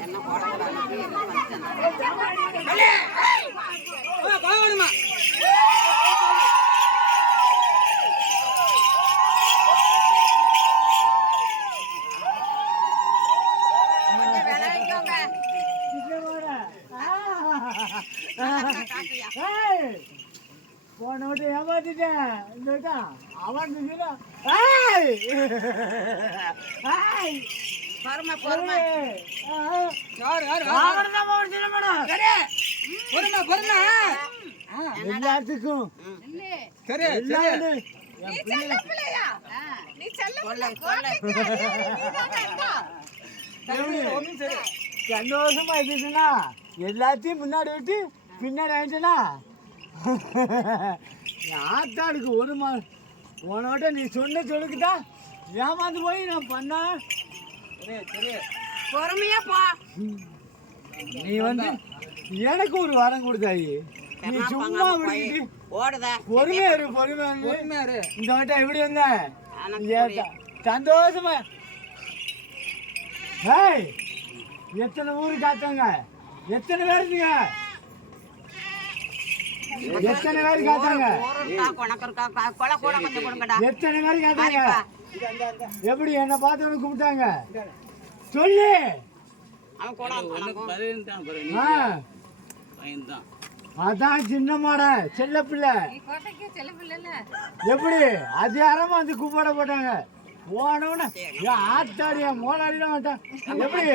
என்ன போடக்கூடாது போனோட்டு ஏமாத்திட்டேன் அவன் எல்லாத்துக்கும் சந்தோஷமா இருந்துச்சுன்னா எல்லாத்தையும் முன்னாடி விட்டு பின்னாடி ஆயிடுச்சுன்னா ஆத்தாளுக்கு ஒரு போனோட்ட நீ சொன்ன சொல்லுக்குதான் ஏமாந்து போய் நான் பண்ணா பொறுமையா போ. நீ வந்து எனக்கு ஒரு வாரம் கொடுத்தாயி நீ சும்மா பொறுமையா இரு பொறுமையா இரு இந்த வட்டம் எப்படி வந்த சந்தோஷமா எத்தனை ஊரு காத்தாங்க எத்தனை பேருங்க எத்தனை பேர் காத்தாங்க எத்தனை பேர் காத்தாங்க எப்படி என்ன பார்த்தவனு கும்பிட்டாங்க சொல்லு அதான் சின்ன மாட செல்ல பிள்ளை எப்படி அதிகாரமா வந்து கூப்பாட போட்டாங்க போனவன ஆத்தாடியா மோளாடிட மாட்டான் எப்படி